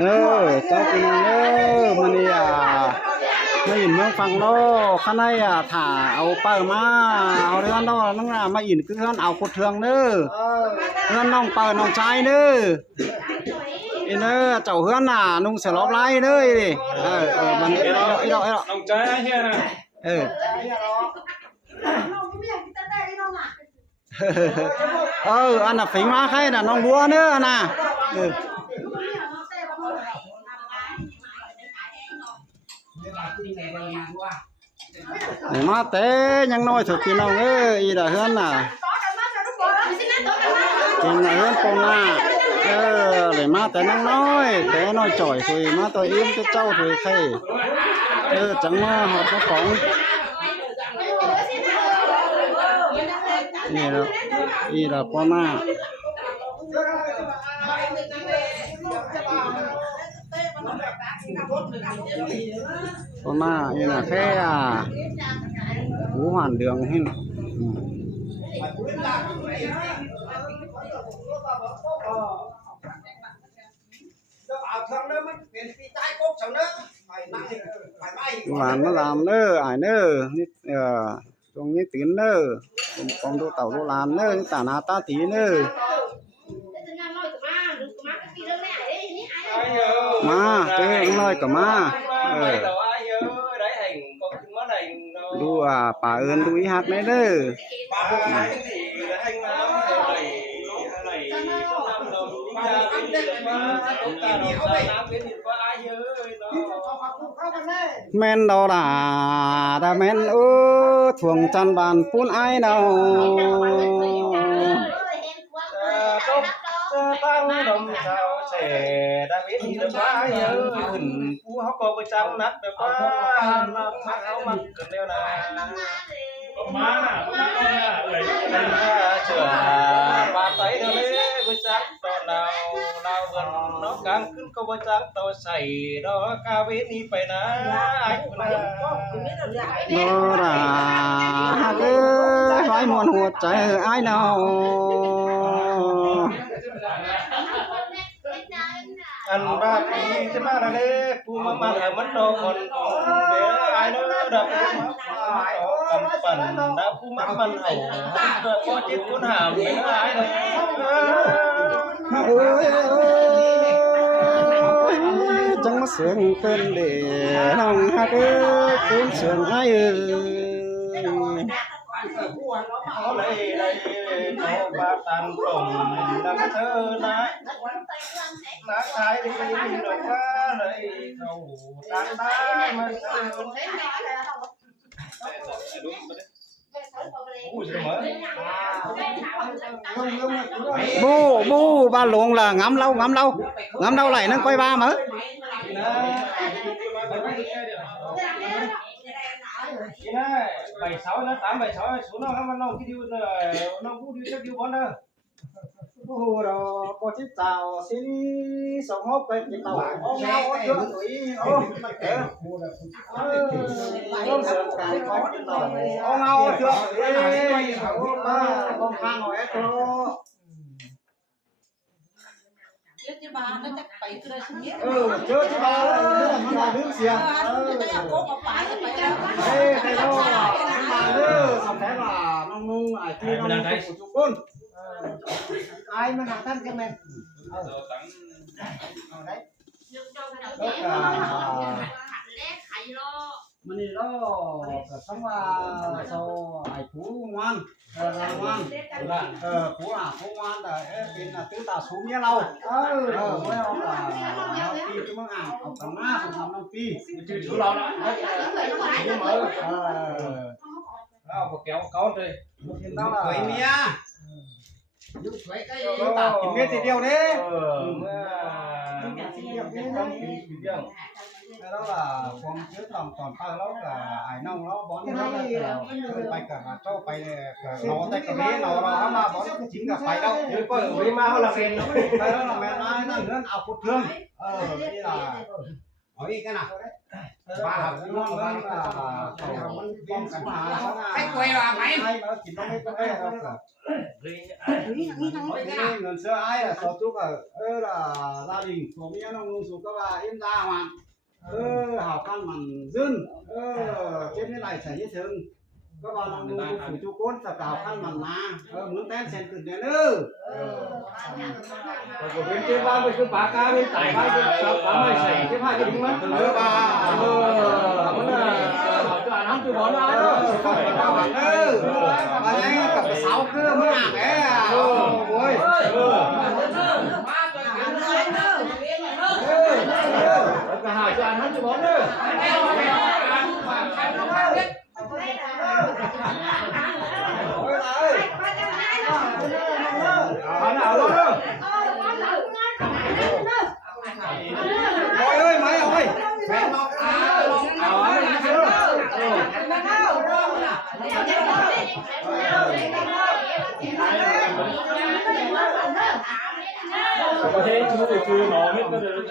เด้อเจ้าพี่น้องเด้อมื้อนี้มาอินเมืองฟังโลข้างในถ้าเอาเปิ้มาเอาเรือนน้องนั่งมาอินคือเฮือนเอาคดเทืองเด้อเฮือนน้องเปิ้น้องชายเด้ออีเด้อเจ้าเฮือนนุ่งเสื้อลอบลายเด้อดิมันอีดอกน้องจ้าเฮียนะอันน่ะฝีมาใครน่ะน้องบัวเด้อน่ะมาแต่ยังน้อยเถอะพี่น้องเอ้ยอีดาเฮือนน่ะจริงน่ะเฮือนปงหน้าเลยมาแต่นั่งน้อยแต่น้อยจ่อยคุยมาตัวอิ่มเจ้าคุยใครจังมาหอดมาของนี่ละอีดาปงหน้าปงหน้าอีน่ะแค่หูหันเดืองให้หลานมาลามเด้ออ้ายเด้อนี่ตรงนี้ตีนเด้อผมกองดูเต่าดูลานเด้อนี่ตาหน้าตาตีเด้อมาเจ้งน้อยก็มาดูป่าเอิญดูอีหักได้เด้อแม่นดอดาดาแม่นถ่วงจันบานปูนไอ้ดาวตั้งดมเช้าเสดาวินเดบ้าเยอะขึ้นผู้เขาก็ไปจังนัดแบบว่ามาเขามาเกินเดียวนะมาเลยเชื่อบาไตเดี๋ยวนี้ไปจังตอนเราเงินน้องกลางขึ้นก็ไปจังตัวใส่ดอกกาเวนีไปนะไอ้คนนั้นดอดาฮักไว้มวนหัวใจไอ้เนาอันบ้าปีจะมาอะไรปูมาหามันโดนคนเดี๋ยวไอ้นู้นดับกำปั่นดับปูมันเห่าเกิดพอจิตคุณหามไม่ได้เลยจังมาเสียงเป็นเด่น้องฮักคุณเสียงไอ้เขาเลยเขาบาตันกลมนำเธอนะนักชายดีดอกว่าเลยเขาตันได้มาเจอbu ba luồng là ngắm lâu lại nó quay ba mới bảy sáu nó tám bảy sáu số nó cái điều nó cũng điều chắc điều bón đâu đó có chiếc tàu xin sống hốc cái chiếc tàu ông nhau có chưa tuổi ông nhau chưa con khang hỏi cho chưa chứ bà nó chắc phải cứ đây xuống nhé chưa chứ bà nó là nước xiềng đây là cố ngọc phải đây cái đó là mà nữa xong thế là nông nung ai kia nông của chúng con ai mà làm thân cho mình đấy mình đó sống sau ai phú ngoan ngoan phú ngoan là bên là tứ tà xuống nhé lâu với ông là pi cái món hàng ở tầng má xong làm nông pi chú lâu đó một kéo có đây đó là quậy mía chúng ta chỉ biết thì điều đấy đó là con trước lòng toàn pha lóc là ai nông nó bón nó bay cả cho bay nó tay cái đấy nó mà bón chính là phải đâu có với ma là phèn đó là mẹ nói nó nữa ảo cột thương đi là เอาอีกกันนะบ้าครับน้องมันป้องกันมาให้กล้วยว่าไหมให้มากินต้องไม่ต้องได้ครับเงินเสื้อไอ้อะสอจุกอะlà gia đình của mía nó ngu sụp các bà em ra mà hào căn mình dưng trên cái này chảy như thường các bà nó ngu sụp chú cốt là cào căn mình mà muốn tên sen cực nhé nữa của bên kia ba bên cứ bá cá bên tại ba bên cá mày chảy cái hai cái đúng không ba muốn là hào cho ăn từ món ăn đó ba nhảy cặp sáu cứ mới ăn cái ôi cả hai cho ăn hết cho bón nữa. Ôi ơi mấy ơi. Mẹ ngọc có thế chú thì chưa nó hết có được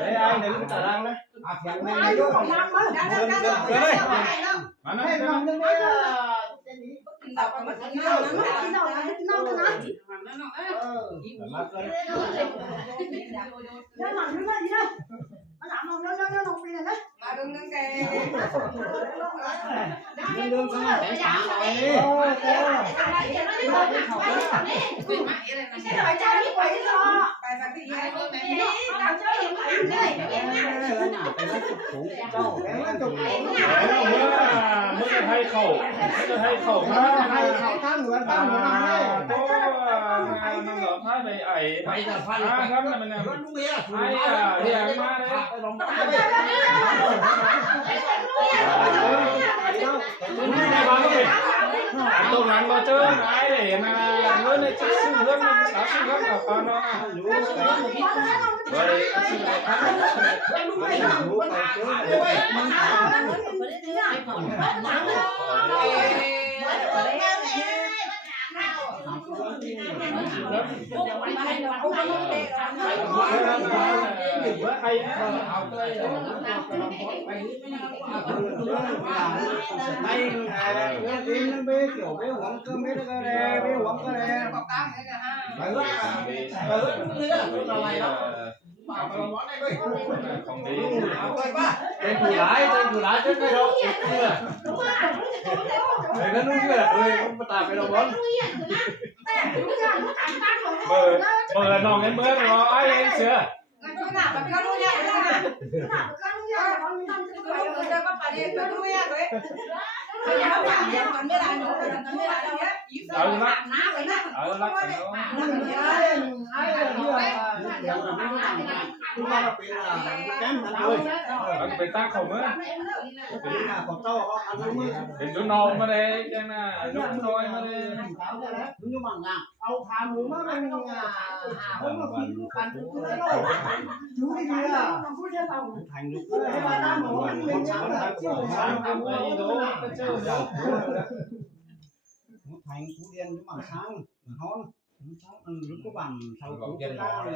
đấy ai đến cả đang đấy hay khẩu hay khẩu thang người ta người nào đấy thái về ẩy phải là pha lắm là mình hay là đi ăn ma đấy tôi làm bao chơi cái để mà lớn này chắc xương lớn sáu xương lớn là con nó rồi nó bê kiểu bê uống cơm bê cái này bê uống cái này phải ướt không đi tên thủ lái chết cái đâu để cái núi kia là người tạm cái đầu bón bờ nòng đến bữa nó ai em chưa phải tăng khổng á để nó non mà đây cái là nó nói mà đây nhưng mà ngà ao tham muốn mà mình không có phí ăn chú đi kìa thành lúc con sáng là thành phú điên nhưng mà sáng ngon lúc có bàn sau cũng tiền ra cái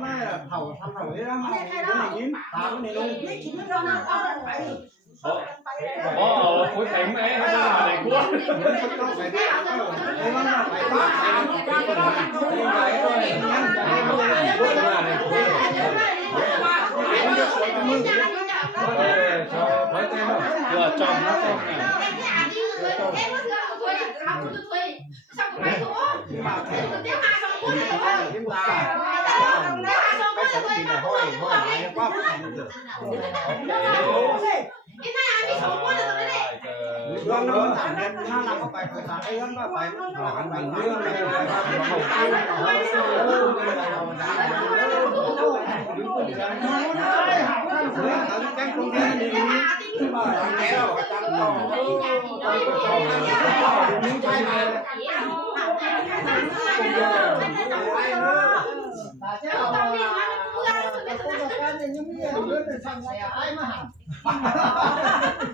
này là thầu thăm thầu đấy đó mà cái này nhím tao cái này luôn cuối thành ấy hay là để cua chưa tròn nó tròn Nó thẳng lên nó làm có phải thẳng ấy lắm mà phải thẳng bằng nước này phải ตรงนี้นี่แก้วจังต่อมึงใจมา ตาเจ้าตาผู้ประกันเนี่ยยังมีเรื่องแต่สั่งไอ้มาหา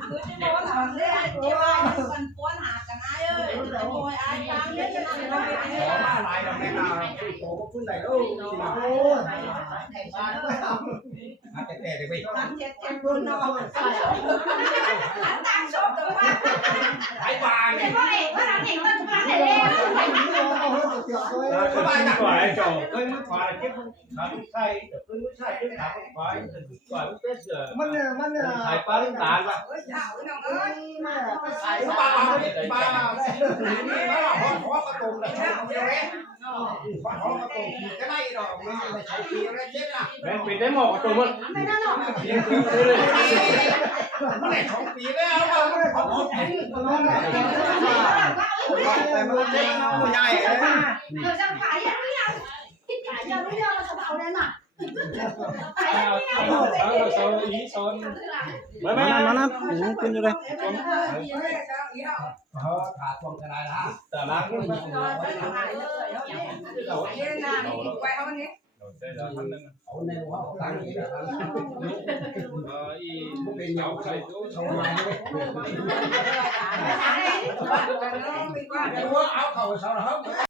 คือจะบอกว่าทำได้เจ้าว่ามันป้อนหากันไอ้เอ้ยจะโวยไอ้ตามเนี่ยจะนั่งเราไปเนี่ย มาลายดอกแม่นาโตก็ขึ้นได้แล้ว โอ้ยไอ้บ้านไม่เอา อาจจะแต่ไป ตั้งเจ็ดบนนอนตั้งชอบตัวว่า ไอ้บ้าน เห็นว่าเอกว่าเราเห็นว่าทุกวันเลย เขาบ้านจังหวะจ่อเคยมือขวาเก็บขาลูกชายเคยมือชายเก็บขาลูกขวาขวาลูกเป็ดเสือ มันเนี่ย ถ่ายปลาลูกตาลป่ะ เอ้ยเอาน้องเอ้ย ใส่ ปลาปลานี่ปลาหอกระตุงเลยเดี๋ยวนี้ปลาหอกระตุงจะไล่ดอกมันไม่ใช่ปีอะไรเจ็ดอ่ะแม่ปิดได้หมอกระตุงมัน ไม่ได้หรอก ยังคือเลยเมื่อไหร่2 ปีแล้วเอาไม่ได้ขอหมด แต่มันเจ๊งเอาใหญ่เลย เราจะขายยังไม่ยังคิดขายยังไม่ยังเราจะเอาเนี่ยน่ะขายยังไม่ยัง มานั่นขึ้นอยู่เลย ขาดความกระไรนะแต่ละ ไปเอาเนี่ย เอาในหัวตั้งนี้นะครับเป็นยาวใส่ตู้ชาวนาเลยเอาเขาชาวนา